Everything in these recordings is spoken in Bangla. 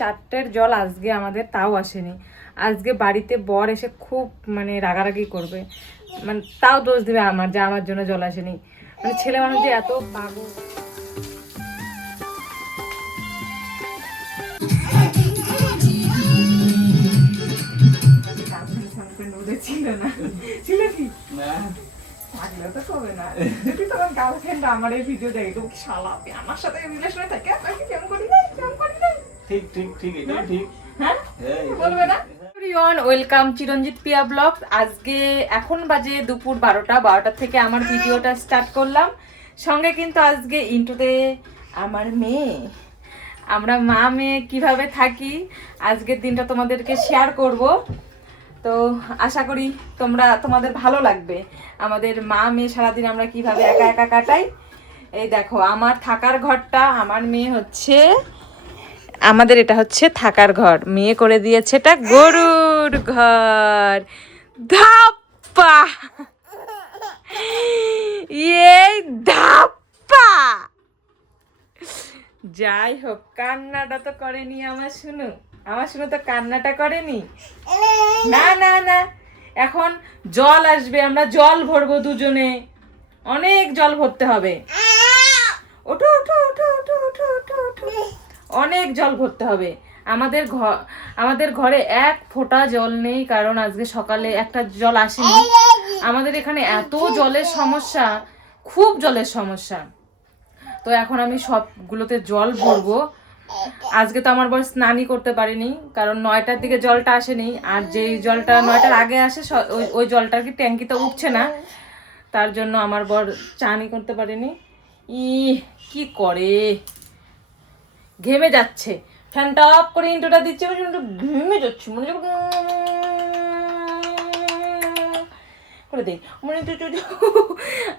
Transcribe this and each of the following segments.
4টের জল আজকে আমাদের তাও আসেনি। আজকে বাড়িতে বর এসে খুব মানে রাগারাগি করবে, মানে তাও দোষ দেবে আমার যে আমার জন্য জল আসেনি। মানে ছেলে মানুষ যে এত পাগল। ছিল না, ছিল কি থাকলে তো কবে না, যদি তোমার গার্লফ্রেন্ড আমার এই ভিডিও দেখে তো কি শালা আমার সাথে রিলেশনে থাকে আমি কেমন করি না কেমন করি না। ঠিক ঠিক ঠিক এটা ঠিক। হ্যাঁ বলবে না। এভরিওয়ান, ওয়েলকাম চিরঞ্জিত পিয়া ব্লগস। আজকে এখন বাজে দুপুর 12টা থেকে আমার ভিডিওটা স্টার্ট করলাম। সঙ্গে কিন্তু আজকে ইন্ট্রোতে আমার মেয়ে, আমরা মা মেয়ে কিভাবে থাকি আজকের দিনটা তোমাদেরকে শেয়ার করব। তো আশা করি তোমাদের ভালো লাগবে। আমাদের মা মেয়ে সারাদিন আমরা কিভাবে একা একা কাটাই। এই দেখো আমার থাকার ঘরটা, আমার মেয়ে হচ্ছে, আমাদের এটা হচ্ছে থাকার ঘর, মেয়ে করে দিয়েছে এটা গরুর ঘর। ধাপ্পা এই ধাপ্পা। যাই হোক, কান্নাটা তো করেনি আমার শুনু, আমার শুনু তো কান্নাটা করেনি। না না না, এখন জল আসবে, আমরা জল ভরবো দুজনে, অনেক জল ভরতে হবে। ওঠো ওঠো ওঠো ওঠো ওঠো ওঠো ওঠো, অনেক জল ভরতে হবে। আমাদের ঘরে এক ফোঁটা জল নেই, কারণ আজকে সকালে একটা জল আসেনি। আমাদের এখানে এত জলের সমস্যা, খুব জলের সমস্যা। তো এখন আমি সবগুলোতে জল ভরবো। আজকে তো আমার বর স্নানই করতে পারিনি, কারণ 9টার দিকে জলটা আসেনি, আর যেই জলটা 9টার আগে আসে ওই জলটা কি ট্যাঙ্কিতে উঠছে না, তার জন্য আমার বর চানই করতে পারেনি। কি করে, ঘেমে যাচ্ছে। ফ্যানটা অফ করে ইন্ট্রোটা দিচ্ছে, ঘেমে যাচ্ছে মনে করে দেই মনে।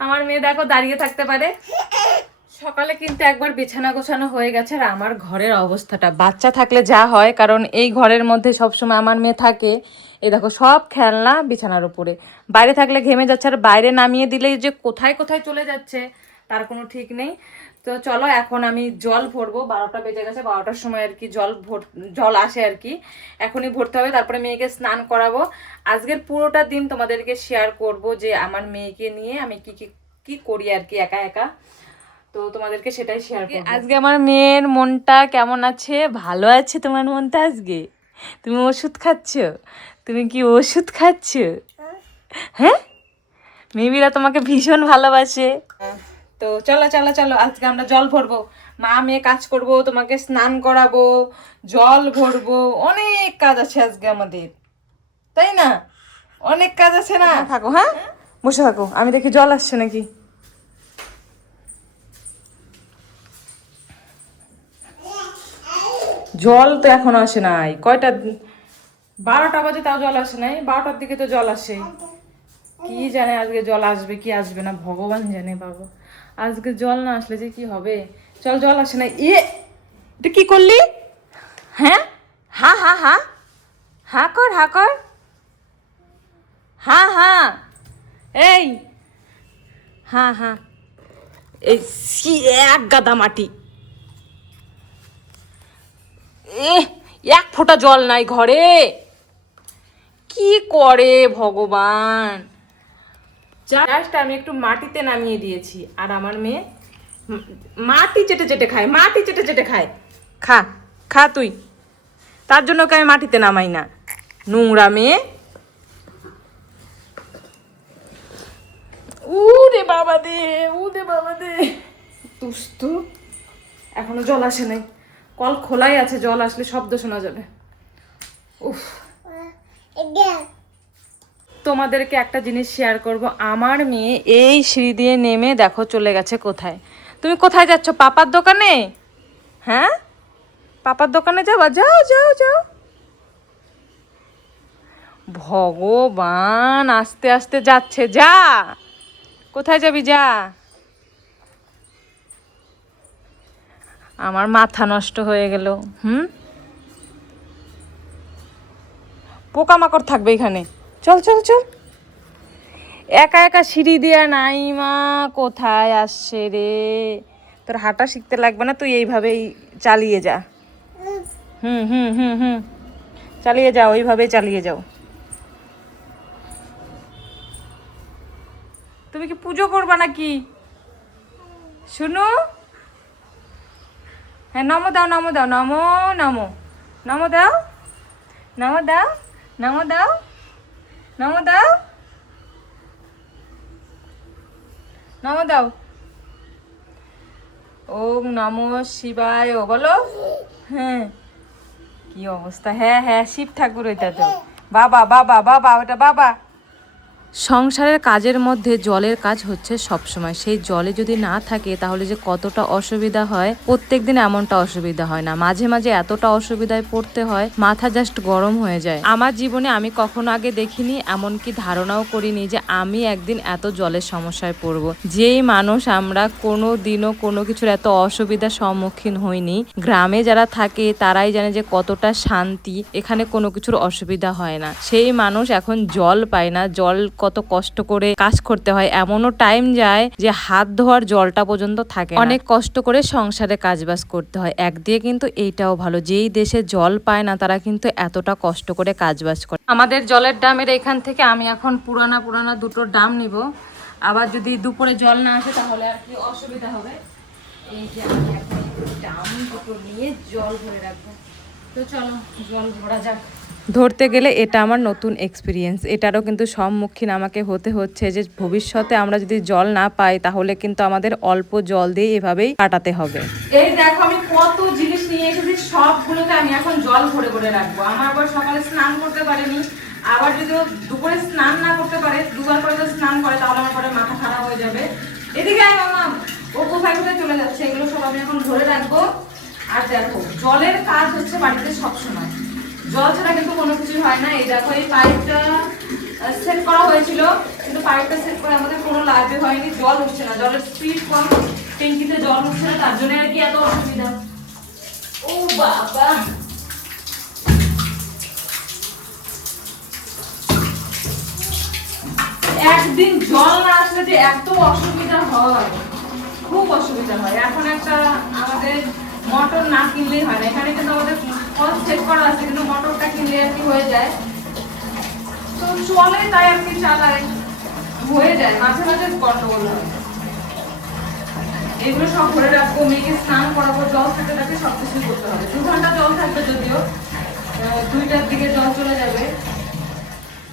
আমার মেয়ে দেখো দাঁড়িয়ে থাকতে পারে। সকালে কিন্তু একবার বিছানা গোছানো হয়ে গেছে। আর আমার ঘরের অবস্থাটা, বাচ্চা থাকলে যা হয়, কারণ এই ঘরের মধ্যে সবসময় আমার মেয়ে থাকে। এই দেখো সব খেলনা বিছানার উপরে, বাইরে থাকলে ঘেমে যাচ্ছে, আর বাইরে নামিয়ে দিলেই যে কোথায় কোথায় চলে যাচ্ছে তার কোনো ঠিক নেই। তো চলো এখন আমি জল ভরবো, 12টা বেজে গেছে, 12টার সময় আর কি জল আসে আর কি, এখনই ভরতে হবে। তারপরে মেয়েকে স্নান করাবো। আজকের পুরোটা দিন তোমাদেরকে শেয়ার করব যে আমার মেয়েকে নিয়ে আমি কি কি কি করি আর কি একা একা। তো তোমাদেরকে সেটাই শেয়ার করব। আজকে আমার মেয়ের মনটা কেমন আছে? ভালো আছে তোমার মনটা আজকে? তুমি ওষুধ খাচ্ছ? তুমি কি ওষুধ খাচ্ছ? হ্যাঁ, মেয়েরা তোমাকে ভীষণ ভালোবাসে। তো চলো চলো চলো, আজকে আমরা জল ভরবো, মা মেয়ে কাজ করব, তোমাকে স্নান করাবো, জল ভরবো, অনেক কাজ আছে আজকে আমাদের, তাই না? অনেক কাজ আছে না? থাকো, হ্যাঁ বসে থাকো, আমি দেখি জল আসছে নাকি। জল তো এখনো আসে নাই, কয়টা 12টা বাজে তাও জল আসে নাই। 12টার দিকে তো জল আসে। কি জানে আজকে জল আসবে কি আসবে না, ভগবান জানে বাবা। আজকে জল না আসলে যে কি হবে। চল, জল আসে না। এটা কি করলি? হ্যাঁ, হা হা হা হা কর, হা কর, হা হা, এই হা হা। এই এক গাদা মাটি, এক ফোঁটা জল নাই ঘরে। কি করে ভগবান। জাস্ট আমি একটু মাটিতে নামিয়ে দিয়েছি, আর আমার মেয়ে মাটি চেটে চেটে খায়, মাটি চেটে চেটে খায়। খা খা তুই, তার জন্য ওকে আমি মাটিতে নামাই না, নোংরা মেয়ে। উরে বাবা দে, উরে বাবা দে, দুস্তু। এখনো জল আসে নাই, কল খোলাই আছে, জল আসলে শব্দ শোনা যাবে। উফ, তোমাদেরকে একটা জিনিস শেয়ার করব। আমার মেয়ে এই সিঁড়ি দিয়ে নেমে দেখো চলে গেছে কোথায়। তুমি কোথায় যাচ্ছ? পাপার দোকানে? হ্যাঁ, পাপার দোকানে যাবা? যাও যাও যাও। ভগবান, আস্তে আস্তে যাচ্ছে, যা। কোথায় যাবি? যা। আমার মাথা নষ্ট হয়ে গেল। পোকামাকড় থাকবে এখানে। চল চল চল, একা একা সিঁড়ি দিয়া নাই মা, কোথায় আসছে রে? তোর হাঁটা শিখতে লাগবে না, তুই এইভাবেই চালিয়ে যা। হুম হুম হুম হুম, চালিয়ে যাও, ওইভাবেই চালিয়ে যাও। তুমি কি পুজো করবা নাকি? শুনো, হ্যাঁ নমো দাও, নমো দাও, নমো নমো, নমো দাও, নমো দাও, নমো দাও, নমো দাও, নমো দাও। ওম নমো শিবায় বলো। হ্যাঁ, কি অবস্থা, হ্যাঁ হ্যাঁ শিব ঠাকুর ওইটা তো। বাবা বাবা বাবা, ওটা বাবা। সংসারের কাজের মধ্যে জলের কাজ হচ্ছে সবসময়। সেই জলে যদি না থাকে তাহলে যে কতটা অসুবিধা হয়, প্রত্যেকদিন এমনটা অসুবিধা হয় না, মাঝে মাঝে এতটা অসুবিধায় পড়তে হয়, মাথা জাস্ট গরম হয়ে যায়। আমার জীবনে আমি কখনো আগে দেখিনি, এমনকি ধারণাও করিনি যে আমি একদিন এত জলের সমস্যায় পড়বো। যেই মানুষ আমরা কোনো দিনও কোনো কিছুর এত অসুবিধার সম্মুখীন হইনি, গ্রামে যারা থাকে তারাই জানে যে কতটা শান্তি, এখানে কোনো কিছুর অসুবিধা হয় না। সেই মানুষ এখন জল পায় না, জল কত কষ্ট করে কাজ করতে হয়, এমনও টাইম যায় যে হাত ধোয়ার জলটা পর্যন্ত থাকে না। অনেক কষ্ট করে সংসারে কাজবাজ করতে হয়। একদিকে কিন্তু এইটাও ভালো, যেই দেশে জল পায় না তারা কিন্তু এতটা কষ্ট করে কাজবাজ করে। আমাদের জলের ড্রামের এখান থেকে আমি এখন পুরানা পুরানা দুটো ড্রাম নিব, আবার যদি দুপুরে জল না আসে তাহলে আর কি অসুবিধা হবে। এই যে আমি এখন ড্রাম দুটো নিয়ে জল ভরে রাখবো। তো চলো জল ভরা যাক। ধরতে গেলে এটা আমার নতুন এক্সপিরিয়েন্স, এটারও কিন্তু সম্মুখীন আমাকে হতে হচ্ছে যে ভবিষ্যতে আমরা যদি জল না পাই তাহলে কিন্তু আমাদের অল্প জল দিয়ে এভাবেই কাটাতে হবে। এই দেখো আমি কত জিনিস নিয়ে এসেছি, সবগুলোতে আমি এখন জল ভরে ভরে রাখবো। আমার আবার সকালে স্নান করতে পারেনি, আবার যদি দুপুরে স্নান না করতে পারে, দুবার করে তো স্নান করে, তাহলে আমার পরে মাথা খারাপ হয়ে যাবে। এদিকে আয় মামা, ও কোথায় কোথায় চলে যাচ্ছে, এগুলো সব আমি এখন ভরে রাখবো। আর দেখো জলের কাজ হচ্ছে বাড়িতে সবসময়, জল ছাড়া কিন্তু কোনো কিছু হয় না। এই দেখো এই পাইপটা সেট করা হয়েছিল, কিন্তু পাইপটা সেট করে আমাদের কোনো লাভই হয়নি, জল উঠছে না, জলের স্পিড কম, ট্যাঙ্কিতে জল উঠছে না, তার জন্য আর কি এত অসুবিধা। ও বাবা, একদিন জল না আসলে যে এত অসুবিধা হয়, খুব অসুবিধা হয়। এখন একটা আমাদের মোটর না কিনলেই হয় না, এখানে কিন্তু আমাদের কল সেট করা আছে, কিন্তু মোটরটা কিনলে আর কি হয়ে যায়, তো চলে তাই আর কি চালাই, হয়ে যায়, মাঝে মাঝে গন্ডগোল হয়। এগুলো সব ভরে রাখবো, মেয়েকে স্নান করাবো, জল থাকতে থাকতে সবকিছু করতে হবে। 2 ঘন্টা জল থাকবে, যদিও 2টার দিকে জল চলে যাবে।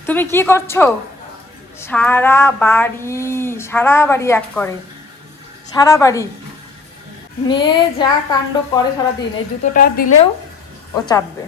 তুমি কি করছো? সারা বাড়ি এক করে, সারা বাড়ি মেয়ে যা কাণ্ড করে সারাদিন, এই জুতোটা দিলেও ও চাপবে।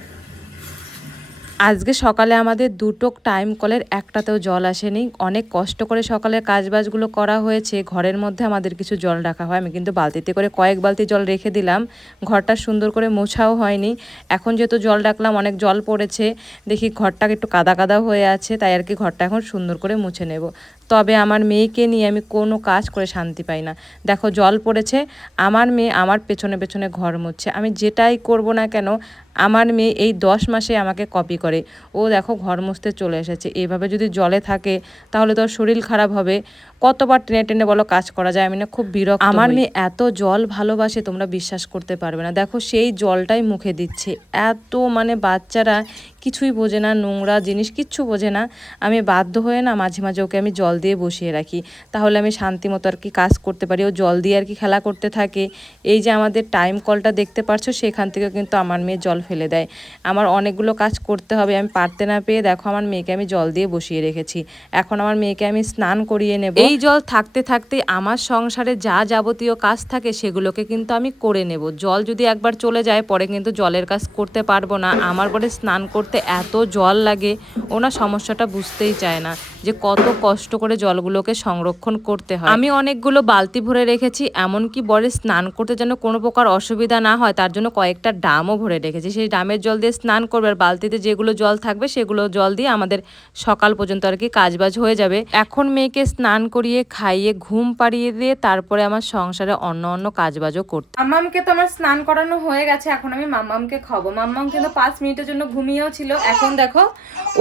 আজকে সকালে আমাদের দুটো টাইম কলের একটাতেও জল আসেনি, অনেক কষ্ট করে সকালের কাজবাজগুলো করা হয়েছে। ঘরের মধ্যে আমাদের কিছু জল রাখা হয়, আমি কিন্তু বালতিতে করে কয়েক বালতি জল রেখে দিলাম, ঘরটা সুন্দর করে মোছাও হয়নি। এখন যেহেতু জল রাখলাম, অনেক জল পড়েছে, দেখি ঘরটা একটু কাদা কাদা হয়ে আছে, তাই আর কি ঘরটা এখন সুন্দর করে মুছে নেব। তবে আমার মেয়েকে নিয়ে আমি কোনো কাজ করে শান্তি পাই না। দেখো জল পড়েছে, আমার মেয়ে আমার পেছনে পেছনে ঘর মুছছে, আমি যেটাই করব না কেন আমার মেয়ে এই 10 মাসে আমাকে কপি করে। ও দেখো ঘর মুছতে চলে এসেছে। এভাবে যদি জলে থাকে তাহলে তো শরীর খারাপ হবে, কতবার টেনে টেনে বলো কাজ করা যায়, আমি না খুব বিরক্ত। আমার মেয়ে এত জল ভালোবাসে তোমরা বিশ্বাস করতে পারবে না। দেখো সেই জলটাই মুখে দিচ্ছে, এত মানে বাচ্চারা কিছুই বোঝে না, নোংরা জিনিস কিচ্ছু বোঝে না। আমি বাধ্য হয়ে না মাঝে মাঝে ওকে আমি জল দিয়ে বসিয়ে রাখি, তাহলে আমি শান্তি মতো আর কি কাজ করতে পারি। ও জল দিয়ে আর কি খেলা করতে থাকে। এই যে আমাদের টাইম কলটা দেখতে পাচ্ছ, সেখান থেকে কিন্তু আমার মেয়ে জল ফেলে দেয়। আমার অনেকগুলো কাজ করতে হবে, আমি পারতে না পেয়ে দেখো আমার মেয়েকে আমি জল দিয়ে বসিয়ে রেখেছি। এখন আমার মেয়েকে আমি স্নান করিয়ে নেব। এই জল থাকতে থাকতে আমার সংসারে যা যাবতীয় কাজ থাকে সেগুলোকে কিন্তু আমি করে নেব। জল যদি একবার চলে যায় পরে কিন্তু জলের কাজ করতে পারবো না। আমার পরে স্নান করতে এত জল লাগে, ওনা সমস্যাটা বুঝতেই চায় না যে কত কষ্ট করে জলগুলোকে সংরক্ষণ করতে হয়। আমি অনেকগুলো বালতি ভরে রেখেছি, এমনকি বরে স্নান করতে যেন কোনো প্রকার অসুবিধা না হয় তার জন্য কয়েকটা ড্রামও ভরে রেখেছি। সেই ড্রামের জল দিয়ে স্নান করবে, আর বালতিতে যেগুলো জল থাকবে সেগুলো জল দিয়ে আমাদের সকাল পর্যন্ত আর কি কাজবাজ হয়ে যাবে। এখন মেয়েকে স্নান করিয়ে খাইয়ে ঘুম পাড়িয়ে দিয়ে তারপরে আমার সংসারে অন্য কাজবাজও করতে। মাম্মামকে তো আমার স্নান করানো হয়ে গেছে, এখন আমি মাম্মামকে খাবো। মাম্মাম কিন্তু 5 মিনিটের জন্য ঘুমিয়েও ছিল, এখন দেখো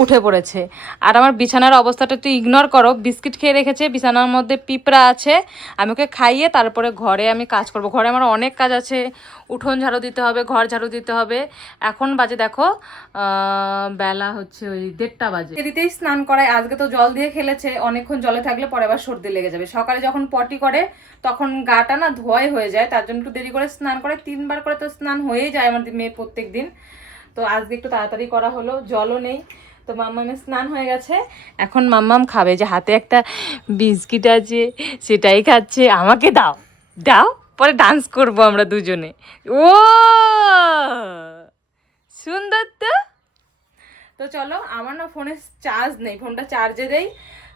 উঠে পড়েছে। আর আমার বিছানার অবস্থাটা একটু ইগনোর করো, বিস্কিট খেয়ে রেখেছে, বিছানার মধ্যে পিঁপড়া আছে, আমি ওকে খাইয়ে তারপরে ঘরে আমি কাজ করব। ঘরে আমার অনেক কাজ আছে, উঠোন ঝাড়ু দিতে হবে, ঘর ঝাড়ু দিতে হবে। এখন বাজে দেখো বেলা হচ্ছে ওই 1:30 বাজে। দেরিতেই স্নান করায়, আজকে তো জল দিয়ে খেলেছে, অনেকক্ষণ জলে থাকলে পরে আবার সর্দি লেগে যাবে। সকালে যখন পটি করে তখন গাটা না ধোয়াই হয়ে যায়, তার জন্য একটু দেরি করে স্নান করে, 3বার করে তো স্নান হয়েই যায় আমার মেয়ের প্রত্যেক দিন। তো আজকে একটু তাড়াতাড়ি করা হলো, জলও নেই। তো মাম্মামের স্নান হয়ে গেছে, এখন মাম্মাম খাবে। যে হাতে একটা বিস্কিট আছে সেটাই খাচ্ছে, আমাকে দাও দাও, পরে ডান্স করবো আমরা দুজনে। ও সুন্দর তো। তো চলো, আমার না ফোনে চার্জ নেই, ফোনটা চার্জে দেই,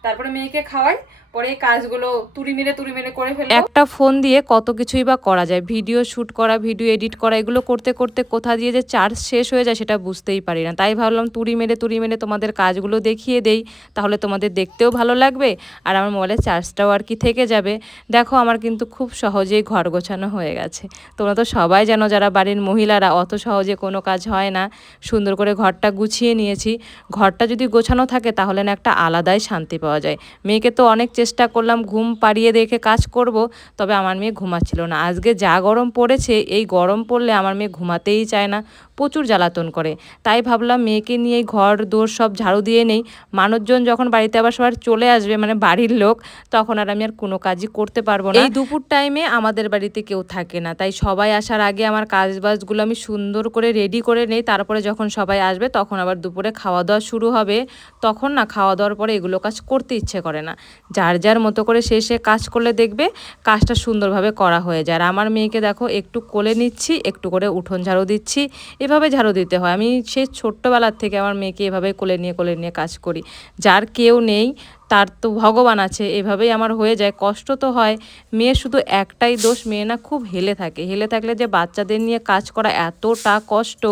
তারপরে মেয়েকে খাওয়াই, পরে এই কাজগুলো তুড়ি মেরে করে ফেলবো। একটা ফোন দিয়ে কত কিছুই বা করা যায়, ভিডিও শ্যুট করা, ভিডিও এডিট করা, এগুলো করতে করতে কোথা দিয়ে যে চার্জ শেষ হয়ে যায় সেটা বুঝতেই পারি না। তাই ভাবলাম তুড়ি মেরে তোমাদের কাজগুলো দেখিয়ে দেই, তাহলে তোমাদের দেখতেও ভালো লাগবে আর আমার মোবাইলের চার্জটাও আর কি থেকে যাবে। দেখো আমার কিন্তু খুব সহজেই ঘর গোছানো হয়ে গেছে। তোমরা তো সবাই জানো যারা বাড়ির মহিলারা, অত সহজে কোনো কাজ হয় না। সুন্দর করে ঘরটা গুছিয়ে নিয়েছি। ঘরটা যদি গোছানো থাকে তাহলে না একটা আলাদাই শান্তি পাওয়া যায়। মেয়েকে তো অনেক চেষ্টা করলাম ঘুম পাড়িয়ে রেখে কাজ করব, তবে আমার মেয়ে ঘুমাচ্ছিল না। আজকে যা গরম পড়েছে, এই গরম পড়লে আমার মেয়ে ঘুমাতেই চায় না, প্রচুর জ্বালাতন করে। তাই ভাবলাম মেয়েকে নিয়ে ঘর দোর সব ঝাড়ু দিয়ে নেই। মানুষজন যখন বাড়িতে আবার সবার চলে আসবে, মানে বাড়ির লোক, তখন আর আমি আর কোনো কাজই করতে পারবো না। এই দুপুর টাইমে আমাদের বাড়িতে কেউ থাকে না, তাই সবাই আসার আগে আমার কাজ বাজগুলো আমি সুন্দর করে রেডি করে নেই। তারপরে যখন সবাই আসবে তখন আবার দুপুরে খাওয়া দাওয়া শুরু হবে। তখন না খাওয়া দাওয়ার পরে এগুলো কাজ করতে ইচ্ছে করে না। যার যার মতো করে সে কাজ করলে দেখবে কাজটা সুন্দরভাবে করা হয়ে যায়। আর আমার মেয়েকে দেখো একটু কোলে নিচ্ছি, একটু করে উঠোন ঝাড়ু দিচ্ছি, এভাবে ঝাড়ু দিতে হয়। আমি সেই ছোট্টবেলার থেকে আমার মেয়েকে এভাবে কোলে নিয়ে কাজ করি। যার কেউ নেই তার তো ভগবান আছে, এভাবেই আমার হয়ে যায়। কষ্ট তো হয়। মেয়ে শুধু একটাই দোষ, মেয়ে না খুব হেলে থাকে। হেলে থাকলে যে বাচ্চাদের নিয়ে কাজ করা এতটা কষ্ট,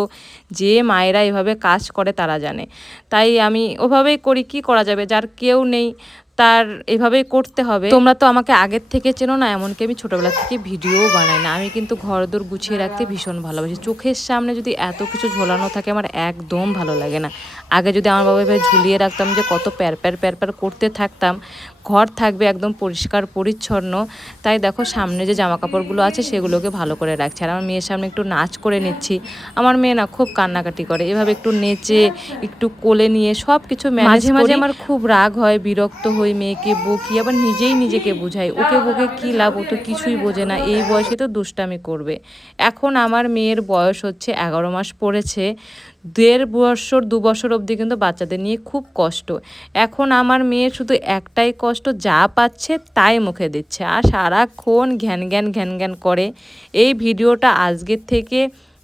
যে মায়েরা এভাবে কাজ করে তারা জানে। তাই আমি ওভাবেই করি, কি করা যাবে, যার কেউ নেই তার এভাবেই করতে হবে। তোমরা তো আমাকে আগের থেকে চেনো না, এমনকি আমি ছোটোবেলা থেকে ভিডিও বানাই না। আমি কিন্তু ঘরদোর গুছিয়ে রাখতে ভীষণ ভালোবাসি। চোখের সামনে যদি এত কিছু ঝোলানো থাকে আমার একদম ভালো লাগে না। আগে যদি আমার বাবা এভাবে ঝুলিয়ে রাখতাম, যে কত প্যার প্যার করতে থাকতাম। ঘর থাকবে একদম পরিষ্কার পরিচ্ছন্ন। তাই দেখো সামনে যে জামা কাপড়গুলো আছে সেগুলোকে ভালো করে রাখছি। আর আমার মেয়ের সামনে একটু নাচ করে নিচ্ছি। আমার মেয়ে না খুব কান্নাকাটি করে, এভাবে একটু নেচে একটু কোলে নিয়ে সব কিছু মাঝে মাঝে আমার খুব রাগ হয়, বিরক্ত হই, মেয়েকে বকি, আবার নিজেই নিজেকে বুঝাই, ওকে বকে কী লাভ, ও তো কিছুই বোঝে না, এই বয়সে তো দুষ্টামি করবে। এখন আমার মেয়ের বয়স হচ্ছে 11 মাস পড়েছে। 1.5 বছর 2 বছর অবধি কিন্তু বাচ্চাদের নিয়ে খুব কষ্ট। এখন আমার মেয়ের শুধু একটাই কষ্ট, যা পাচ্ছে তাই মুখে দিচ্ছে আর সারাক্ষণ ঘ্যান ঘ্যান করে। এই ভিডিওটা আজকের থেকে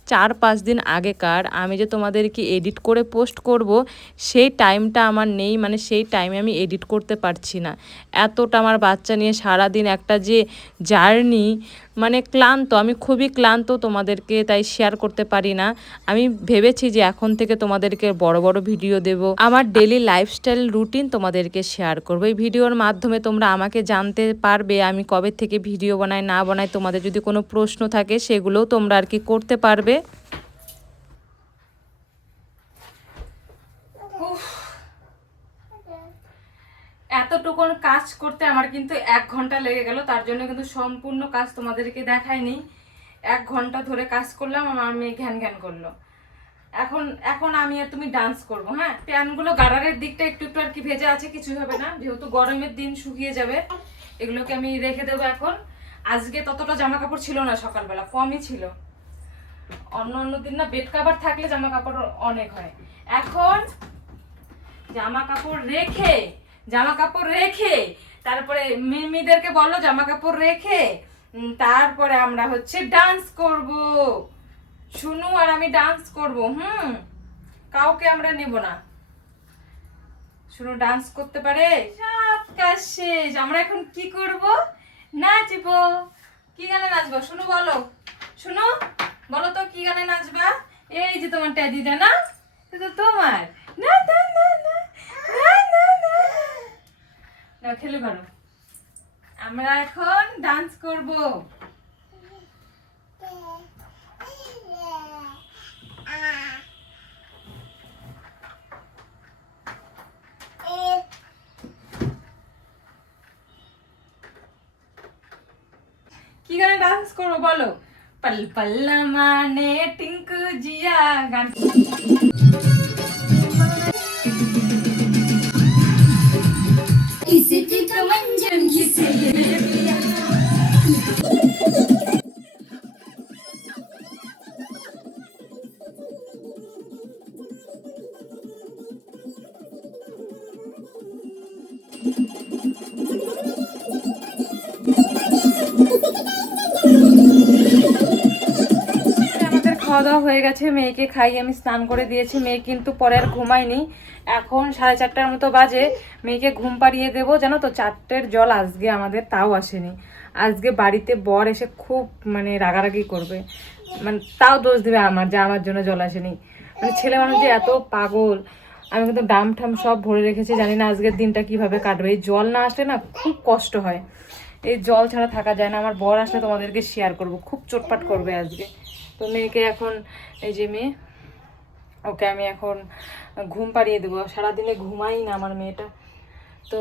4-5 দিন আগেকার। আমি যে তোমাদেরকে এডিট করে পোস্ট করব সেই টাইমটা আমার নেই, মানে সেই টাইমে আমি এডিট করতে পারছি না। এতটা আমার বাচ্চা নিয়ে সারাদিন একটা যে জার্নি, মানে ক্লান্ত, আমি খুবই ক্লান্ত, তোমাদেরকে তাই শেয়ার করতে পারি না। আমি ভেবেছি যে এখন থেকে তোমাদেরকে বড় বড় ভিডিও দেব, আমার ডেলি লাইফস্টাইল রুটিন তোমাদেরকে শেয়ার করবো। এই ভিডিওর মাধ্যমে তোমরা আমাকে জানতে পারবে আমি কবে থেকে ভিডিও বানাই না বানাই। তোমাদের যদি কোনো প্রশ্ন থাকে সেগুলোও তোমরা আর কি করতে পারবে। এতটুকুন কাজ করতে আমার কিন্তু 1 ঘন্টা লেগে গেল, তার জন্য কিন্তু সম্পূর্ণ কাজ তোমাদেরকে দেখায়নি। 1 ঘন্টা ধরে কাজ করলাম, আমার মেয়ে ঘ্যান করলো। এখন এখন আমি আর তুমি ডান্স করবো। হ্যাঁ, প্যানগুলো গাড়ারের দিকটা একটু একটু আর কি ভেজা আছে, কিছুই হবে না, যেহেতু গরমের দিন শুকিয়ে যাবে। এগুলোকে আমি রেখে দেবো এখন। আজকে ততটা জামা কাপড় ছিল না, সকালবেলা কমই ছিল। অন্য দিন না বেড কাভার থাকলে জামা কাপড় অনেক হয়। এখন জামা কাপড় রেখে তারপরে মিমিদেরকে বললো জামা কাপড় রেখে তারপরে আমরা হচ্ছে ডান্স করব। শুনু আর আমি ডান্স করব। কাউকে আমরা নেব না। শুনু ডান্স করতে পারে। সব কাজ শেষ, আমরা এখন কি করব? নাচবো। কি গানে নাচবো শুনু বলো? শুনু বলো তো কি গানে নাচবা? এই যে তোমার ট্যাডিটা না, তো তোমার না না না না না না না না খেলে পারো। আমরা এখন ডান্স করব। কি গানে ডান্স করবো বলো? पल पल माने टिंकू जिया गान খাওয়া দাওয়া হয়ে গেছে, মেয়েকে খাইয়ে আমি স্নান করে দিয়েছি। মেয়ে কিন্তু পরে আর ঘুমায়নি, এখন 4:30টার মতো বাজে। মেয়েকে ঘুম পাড়িয়ে দেবো, জানো তো 4টের জল আজকে আমাদের তাও আসেনি। আজকে বাড়িতে বর এসে খুব মানে রাগারাগি করবে, মানে তাও দোষ দেবে আমার, যে আমার জন্য জল আসেনি। মানে ছেলে মানুষ যে এত পাগল। আমি কিন্তু ডাম ঠাম সব ভরে রেখেছি, জানি না আজকের দিনটা কিভাবে কাটবে। এই জল না আসলে না খুব কষ্ট হয়, এই জল ছাড়া থাকা যায় না। আমার বর আসলে তোমাদেরকে শেয়ার করব, খুব চটপাট করবে আজকে। তো মেয়েকে এখন, এই যে মেয়ে, ওকে আমি এখন ঘুম পাড়িয়ে দেবো। সারাদিনে ঘুমাই না আমার মেয়েটা। তো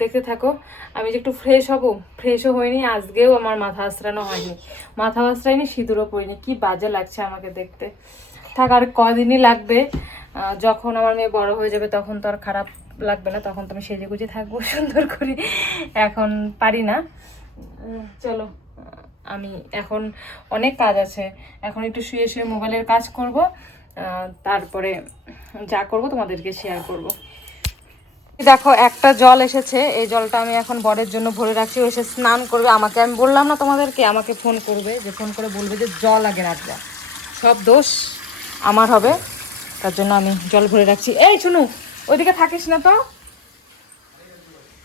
দেখতে থাকো। আমি যে একটু ফ্রেশ হব, ফ্রেশও হয়নি আজকেও, আমার মাথা আশ্রানো হয়নি, মাথা আশ্রাইনি, সিঁদুরও পরিনি। কি বাজে লাগছে আমাকে দেখতে। থাক, আর কদিনই লাগবে, যখন আমার মেয়ে বড় হয়ে যাবে তখন তো আর খারাপ লাগবে না, তখন তো আমি সেজে গুজে থাকবো সুন্দর করে। এখন পারি না। চলো, আমি এখন অনেক কাজ আছে, এখন একটু শুয়ে শুয়ে মোবাইলের কাজ করব, তারপরে যা করব তোমাদেরকে শেয়ার করব। দেখো একটা জল এসেছে, এই জলটা আমি এখন বরের জন্য ভরে রাখছি। ও এসে স্নান করবে, আমাকে আমি বললাম না তোমাদেরকে, আমাকে ফোন করবে, যে ফোন করে বলবে যে জল আগে রাখবা, সব দোষ আমার হবে, তার জন্য আমি জল ভরে রাখছি। এই শুনু, ওইদিকে থাকিস না তো।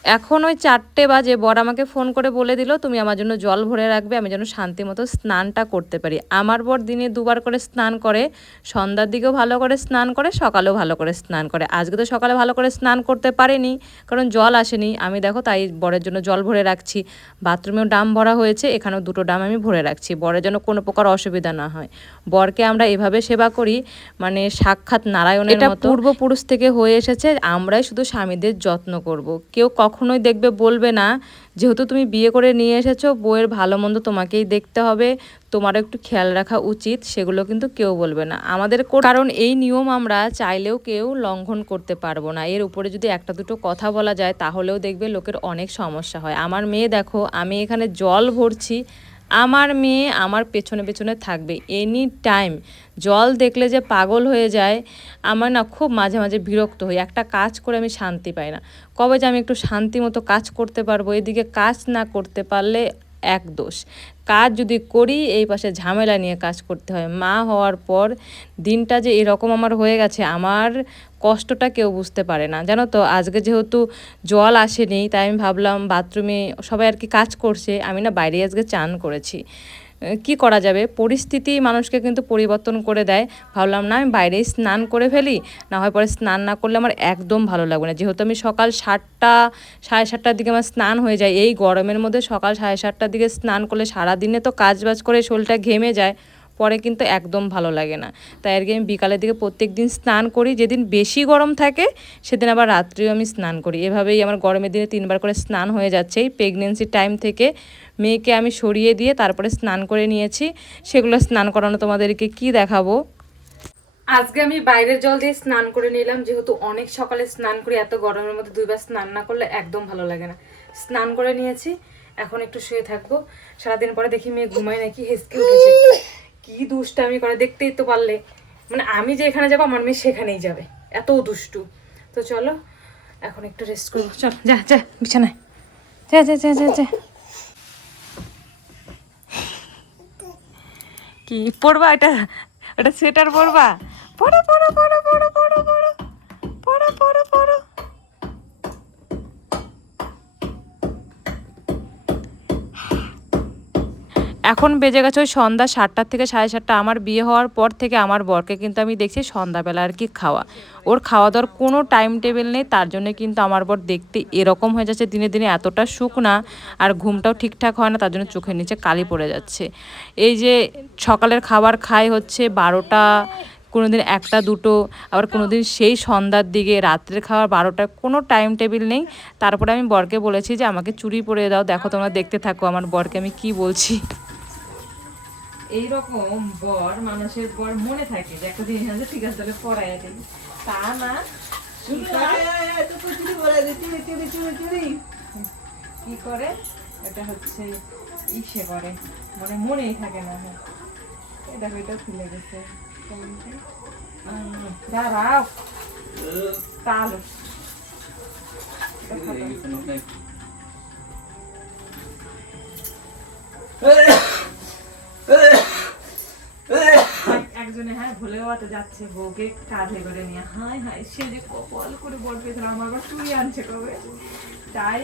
এখন ওই 4টে বাজে, বর আমাকে ফোন করে বলে দিল তুমি আমার জন্য জল ভরে রাখবে, আমি যেন শান্তি মতো স্নানটা করতে পারি। আমার বর দিনে 2বার করে স্নান করে, সন্ধ্যার দিকেও ভালো করে স্নান করে, সকালেও ভালো করে স্নান করে। আজকে তো সকালে ভালো করে স্নান করতে পারেনি, কারণ জল আসেনি। আমি দেখো তাই বরের জন্য জল ভরে রাখছি। বাথরুমেও ডাম ভরা হয়েছে, এখানেও 2টো ডাম আমি ভরে রাখছি, বরের জন্য কোনো প্রকার অসুবিধা না হয়। বরকে আমরা এভাবে সেবা করি, মানে সাক্ষাৎ নারায়ণের মতো। পূর্বপুরুষ থেকে হয়ে এসেছে, আমরাই শুধু স্বামীদের যত্ন করব। কেউ কখনোই দেখবে বলবে না যেহেতু তুমি বিয়ে করে নিয়ে এসেছো, বউয়ের ভালো মন্দ তোমাকেই দেখতে হবে, তোমারও একটু খেয়াল রাখা উচিত, সেগুলো কিন্তু কেউ বলবে না আমাদের। কারণ এই নিয়ম আমরা চাইলেও কেউ লঙ্ঘন করতে পারবো না। এর উপরে যদি একটা দুটো কথা বলা যায় তাহলেও দেখবে লোকের অনেক সমস্যা হয়। আমার মেয়ে দেখো, আমি এখানে জল ভরছি, আমার মেয়ে আমার পেছনে পেছনে থাকবে এনি টাইম। জল দেখলে যে পাগল হয়ে যায়, আমার না খুব মাঝে মাঝে বিরক্ত হই, একটা কাজ করে আমি শান্তি পাই না। কবে যে আমি একটু শান্তি মতো কাজ করতে পারবো, এদিকে কাজ না করতে পারলে এক দোষ, কাজ যদি করি এই পাশে ঝামেলা নিয়ে কাজ করতে হয়। মা হওয়ার পর দিনটা যে এরকম আমার হয়ে গেছে, আমার কষ্টটা কেউ বুঝতে পারে না, জানো তো। আজকে যেহেতু জল আসেনি, তাই আমি ভাবলাম বাথরুমে সবাই আর কি কাজ করছে, আমি না বাইরে আজকে চান করেছি। কি করা যাবে, পরিস্থিতি মানুষকে কিন্তু পরিবর্তন করে দেয়। ভাবলাম না আমি বাইরেই স্নান করে ফেলি, না হয় পরে স্নান না করলে আমার একদম ভালো লাগবে না। যেহেতু আমি সকাল 7টা 7:30টার দিকে আমার স্নান হয়ে যায়, এই গরমের মধ্যে সকাল 7:30টার দিকে স্নান করলে সারাদিনে তো কাজ বাজ করে শরীরটা ঘেমে যায়, পরে কিন্তু একদম ভালো লাগে না। তাই আর কি আমি বিকালের দিকে প্রত্যেক দিন স্নান করি, যেদিন বেশি গরম থাকে সেদিন আবার রাত্রেও আমি স্নান করি। এভাবেই আমার গরমের দিনে 3বার করে স্নান হয়ে যাচ্ছে। এই প্রেগনেন্সির টাইম থেকে মেয়েকে আমি সরিয়ে দিয়ে তারপরে স্নান করে নিয়েছি, সেগুলো স্নান করানো তোমাদেরকে কি দেখাবো। আজকে আমি বাইরের জল দিয়ে স্নান করে নিলাম, যেহেতু অনেক সকালে স্নান করি, এত গরমের মধ্যে 2বার স্নান না করলে একদম ভালো লাগে না। স্নান করে নিয়েছি, এখন একটু শুয়ে থাকবো। সারাদিন পরে দেখি মেয়ে ঘুমায় নাকি, হেসকে উঠেছে, কি দুষ্টামি করে দেখতেই তো পারলে। মানে আমি যেখানে যাবো আমার মেয়ে সেখানেই যাবে, এত দুষ্টু। তো চলো এখন একটু রেস্ট করবো, চল যা যা বিছানায়, যা যা যা যা যা। কি পড়বা, এটা এটা সোয়েটার পরবা? পড়ো পড়ো পড়ো পড়ো পড়ো পড়ো পড়ো পড়ো পড়ো। এখন বেজে গেছে ওই সন্ধ্যা 7টা থেকে 7:30। আমার বিয়ে হওয়ার পর থেকে আমার বরকে কিন্তু আমি দেখছি সন্ধ্যাবেলা আর কি খাওয়া, ওর খাওয়া দাওয়ার কোনো টাইম টেবিল নেই। তার জন্য কিন্তু আমার বর দেখতে এরকম হয়ে যাচ্ছে, দিনে দিনে এতটা শুকনা, আর ঘুমটাও ঠিকঠাক হয় না, তার জন্য চোখের নিচে কালি পড়ে যাচ্ছে। এই যে সকালের খাবার খাই হচ্ছে 12টা, কোনোদিন 1টা 2টো, আবার কোনোদিন সেই সন্ধ্যার দিকে, রাত্রের খাবার 12টা, কোনো টাইম টেবিল নেই। তারপরে আমি বরকে বলেছি যে আমাকে চুড়ি পরিয়ে দাও। দেখো তোমরা দেখতে থাকো আমার বরকে আমি কি বলছি। এইরকম বর মানুষের বর মনে থাকে যে একটা জিনিস আছে, ঠিক আছে তাহলে পড়াই দিই, তা না কি করে এটা হচ্ছে ইসে করে, মানে মনেই থাকে না। এই দেখো এটা খুলে গেছে, দাঁড়াও তাহলে একজনে হ্যাঁ ভুলে বাবাতে যাচ্ছে বউকে কাঁধে করে নিয়ে, হায় হায় সে যে কপাল করে বল পেয়েছিল, আমার আবার চুরি আনছে কবে, তাই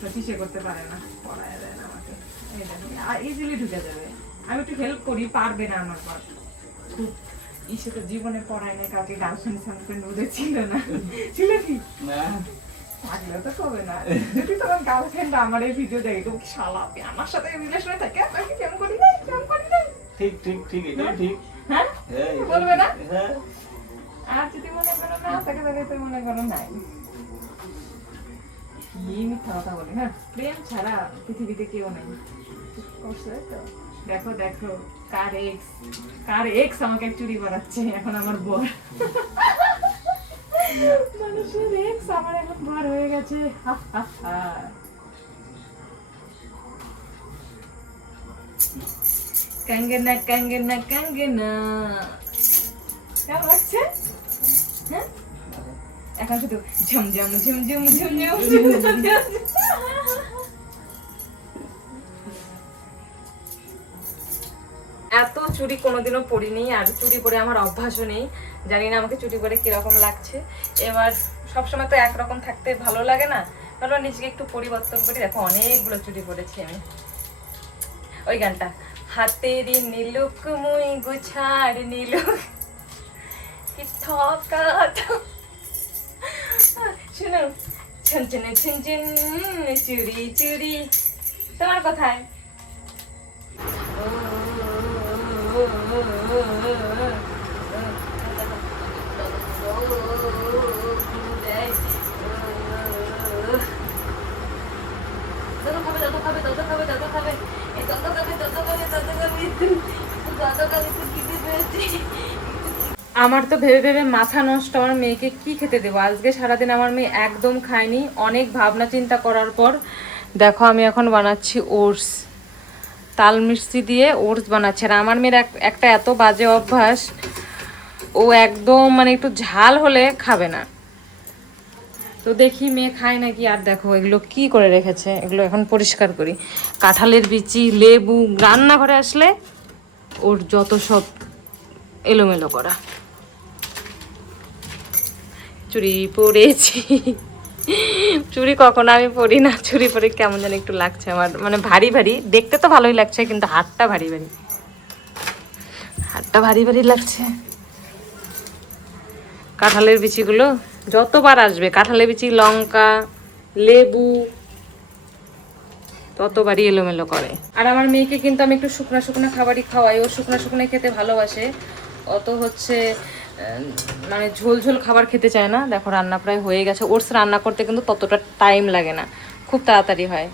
হচ্ছে সে করতে পারে না, পড়ায় দেয় না আমাকে। এই দেখো আর ইজিলি ঢুকে যাবে, আমি একটু হেল্প করি, পারবে না আমার পর খুব ইসে তো জীবনে পড়ায় না, কাউকে গার্লফ্রেন্ড সার্ফ্রেন্ড ওদের ছিল না, ছিল কি থাকলে তো কবে না, যদি তোমার গার্লফ্রেন্ড আমার এই ভিডিও দেখে তুমি শালা আমার সাথে রিলেশনে থাকে আপনাকে কেমন করি নাই, কেমন করি নাই, ঠিক ঠিক ঠিক এটা ঠিক। হ্যাঁ বলবে না, আর যদি মনে করো না তাকে তাকে তো মনে করো নাই, কি মিথ্যা কথা বলে। হ্যাঁ প্রেম ছাড়া পৃথিবীতে কেউ নেই, করছে তো দেখো দেখো কার এক্স আমাকে চুরি করাচ্ছে এখন আমার বর, মানুষের এক্স আমার এখন বর হয়ে গেছে। কাঙ্গনা কাঙ্গনা কাঙ্গনা কেমন লাগছে? হ্যাঁ এখন শুধু ঝমঝম ঝমঝম ঝমঝম। এত চুড়ি কোনোদিনও পরিনি, আর চুড়ি পরে আমার অভ্যাসও নেই, জানি না আমাকে চুড়ি পরে কিরকম লাগছে। এবার সবসময় তো একরকম থাকতে ভালো লাগে না, ভালো নিজেকে একটু পরিবর্তন করি। দেখো অনেকগুলো চুড়ি পরেছি আমি, ওই গানটা হাতেরি নীলুক মুই গুছার নীলুক কি ঠকা শুনো ছনছনে ছনছন চুরি চুরি, তোমার কোথায়? আমার তো ভেবে ভেবে মাথা নষ্ট, আমার মেয়েকে কি খেতে দেবো আজকে। সারাদিন আমার মেয়ে একদম খায়নি, অনেক ভাবনা চিন্তা করার পর দেখো আমি এখন বানাচ্ছি ওটস, তাল মিষ্টি দিয়ে ওটস বানাচ্ছে। আর আমার মেয়ের একটা এত বাজে অভ্যাস, ও একদম মানে একটু ঝাল হলে খাবে না। তো দেখি মেয়ে খায় নাকি। আর দেখো এগুলো কি করে রেখেছে, এগুলো এখন পরিষ্কার করি। কাঁঠালের বিচি, লেবু, রান্নাঘরে আসলে ওর যত সব এলোমেলো করা। চুড়ি পরেছি, চুড়ি কখনো আমি পরি না, চুড়ি পরে কেমন যেন একটু লাগছে আমার, মানে ভারী ভারী দেখতে তো ভালোই লাগছে, কিন্তু হাতটা ভারী ভারী, হাতটা ভারী ভারী লাগছে। কাঁঠালের বিচিগুলো যতবার আসবে, কাঁঠালের বিচি, লঙ্কা, লেবু, ততবারই এলোমেলো করে। আর আমার মেয়েকে কিন্তু আমি একটু শুকনো শুকনো খাবারই খাওয়াই, ও শুকনো শুকনো খেতে ভালোবাসে, অত হচ্ছে মানে ঝোল ঝোল খাবার খেতে চায় না। দেখো রান্না প্রায় হয়ে গেছে, ওটস রান্না করতে কিন্তু ততটা টাইম লাগে না, খুব তাড়াতাড়ি হয়।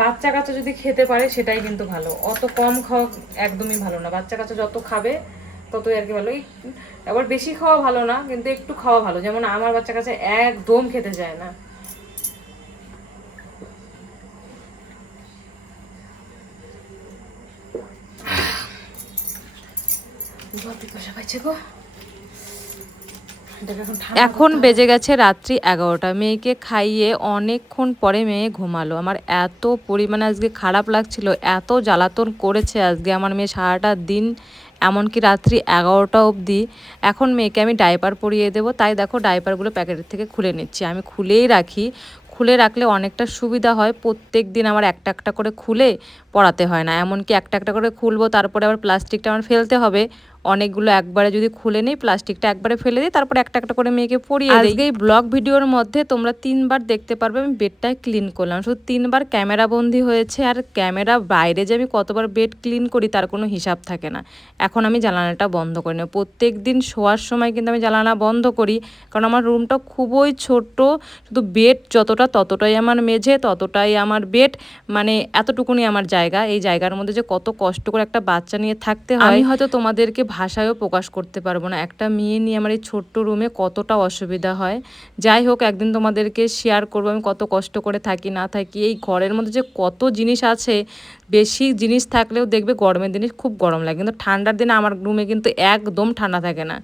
বাচ্চা কাচ্চা যদি খেতে পারে সেটাই কিন্তু ভালো, অত কম খাওয়া একদমই ভালো না। বাচ্চা কাচ্চা যত খাবে ততই আর কি ভালো। আবার বেশি খাওয়া ভালো না, কিন্তু একটু খাওয়া ভালো। যেমন আমার বাচ্চা কাচ্চা একদম খেতে চায় না। এখন বেজে গেছে রাত্রি 11টা, মেয়েকে খাইয়ে অনেকক্ষণ পরে মেয়ে ঘুমালো। আমার এত পরিমাণে আজকে খারাপ লাগছিল, এত জ্বালাতন করেছে আজকে আমার মেয়ে সারাটা দিন, এমনকি রাত্রি 11টা অবধি। এখন মেয়েকে আমি ডাইপার পরিয়ে দেবো, তাই দেখো ডাইপারগুলো প্যাকেটের থেকে খুলে নিচ্ছি। আমি খুলেই রাখি, খুলে রাখলে অনেকটা সুবিধা হয়। প্রত্যেক দিন আমার একটা একটা করে খুলে পড়াতে হয় না, এমনকি একটা একটা করে খুলবো, তারপরে আবার প্লাস্টিকটা আমার ফেলতে হবে, অনেকগুলো একবারে যদি খুলে নিই, প্লাস্টিকটা একবারে ফেলে দিই, তারপর একটা একটা করে মেয়েকে পরিয়ে দিই। আজকে এই ব্লগ ভিডিওর মধ্যে তোমরা 3বার দেখতে পারবে আমি বেডটা ক্লিন করলাম। শুধু 3বার ক্যামেরা বন্দি হয়েছে, আর ক্যামেরা বাইরে যে আমি কতবার বেড ক্লিন করি তার কোনো হিসাব থাকে না। এখন আমি জানালাটা বন্ধ করি না, প্রত্যেক দিন শোয়ার সময় কিন্তু আমি জানালা বন্ধ করি, কারণ আমার রুমটা খুবই ছোট। শুধু বেড যতটা ততটাই আমার মেঝে, ততটাই আমার বেড, মানে এতটুকুনি আমার জায়গা। এই জায়গার মধ্যে যে কত কষ্ট করে একটা বাচ্চা নিয়ে থাকতে হয় আমি হয়তো তোমাদেরকে ভাষায়ও প্রকাশ করতে পারবো না। একটা মেয়ে নিয়ে আমার এই ছোট্ট রুমে কতটা অসুবিধা হয়। যাই হোক, একদিন তোমাদেরকে শেয়ার করবো আমি কত কষ্ট করে থাকি না থাকি। এই ঘরের মধ্যে যে কত জিনিস আছে, বেশি জিনিস থাকলেও দেখবে গরমের দিনে খুব গরম লাগে, কিন্তু ঠান্ডার দিনে আমার রুমে কিন্তু একদম ঠান্ডা থাকে না।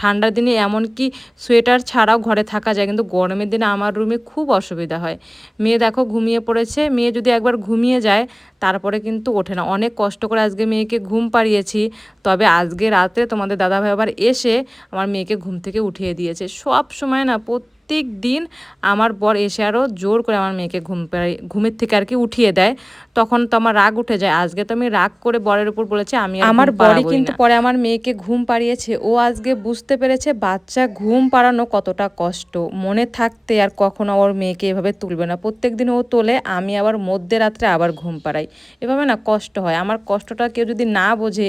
ঠান্ডার দিনে এমনকি সোয়েটার ছাড়াও ঘরে থাকা যায়, কিন্তু গরমের দিনে আমার রুমে খুব অসুবিধা হয়। মেয়ে দেখো ঘুমিয়ে পড়েছে। মেয়ে যদি একবার ঘুমিয়ে যায় তারপরে কিন্তু ওঠে না। অনেক কষ্ট করে আজকে মেয়েকে ঘুম পাড়িয়েছি, তবে আজকে রাতে তোমাদের দাদাভাই আবার এসে আমার মেয়েকে ঘুম থেকে উঠিয়ে দিয়েছে। সব সময় না, প্রত্যেক দিন আমার বর এসে আরও জোর করে আমার মেয়েকে ঘুমের থেকে আর কি উঠিয়ে দেয়। তখন তো আমার রাগ উঠে যায়। আজকে তো আমি রাগ করে বরের উপর বলেছি আমি আমার বরই কিন্তু পরে আমার মেয়েকে ঘুম পাড়িয়েছে। ও আজকে বুঝতে পেরেছে বাচ্চা ঘুম পাড়ানো কতটা কষ্ট। মনে থাকতে আর কখনো ওর মেয়েকে এভাবে তুলবে না। প্রত্যেক দিন ও তোলে, আমি আবার মধ্যে রাত্রে আবার ঘুম পাড়াই। এভাবে না কষ্ট হয়। আমার কষ্টটা কেউ যদি না বোঝে,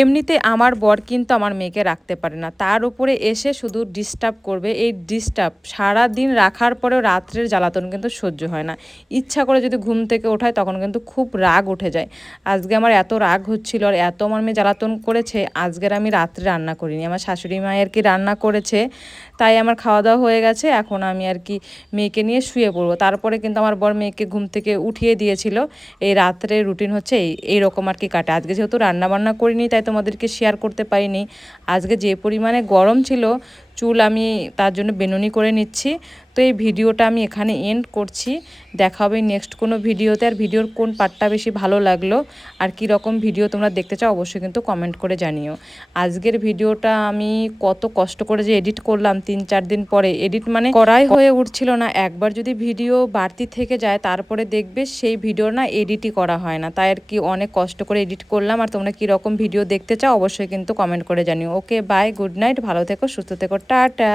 এমনিতে আমার বর কিন্তু আমার মেয়েকে রাখতে পারে না, তার উপরে এসে শুধু ডিস্টার্ব করবে। এই ডিস্টার্ব সারাদিন রাখার পরেও রাত্রের জ্বালাতন কিন্তু সহ্য হয় না। ইচ্ছা করে যদি ঘুম থেকে ওঠায় তখন কিন্তু খুব রাগ উঠে যায়। আজকে আমার এত রাগ হচ্ছিল আর এত আমার মেয়ে জ্বালাতন করেছে, আজকের আমি রাত্রে রান্না করিনি। আমার শাশুড়ি মা আর কি রান্না করেছে, তাই আমার খাওয়া দাওয়া হয়ে গেছে। এখন আমি আর কি মেয়েকে নিয়ে শুয়ে পড়বো। তারপরে কিন্তু আমার বর মেয়েকে ঘুম থেকে উঠিয়ে দিয়েছিল। এই রাত্রে রুটিন হচ্ছে এইরকম আর কি কাটে। আজকে যেহেতু রান্না বান্না করিনি তাই তোমাদেরকে শেয়ার করতে পারিনি। আজকে যে পরিমাণে গরম ছিল, চুল আমি তার জন্য বেনুনি করে নিচ্ছি। তো এই ভিডিওটা আমি এখানে এন্ড করছি। দেখা হবে নেক্সট কোনো ভিডিওতে। আর ভিডিওর কোন পার্টটা বেশি ভালো লাগলো আর কি রকম ভিডিও তোমরা দেখতে চাও অবশ্যই কিন্তু কমেন্ট করে জানিও। আজকের ভিডিওটা আমি কত কষ্ট করে যে এডিট করলাম, 3-4 দিন পরে এডিট মানে করাই হয়ে উঠছিল না। একবার যদি ভিডিও বাড়তি থেকে যায় তারপরে দেখবে সেই ভিডিও না এডিটই করা হয় না। তাই আর কি অনেক কষ্ট করে এডিট করলাম। আর তোমরা কি রকম ভিডিও দেখতে চাও অবশ্যই কিন্তু কমেন্ট করে জানিও। ওকে বাই, গুড নাইট, ভালো থেকো, সুস্থ থেকো, টাটা।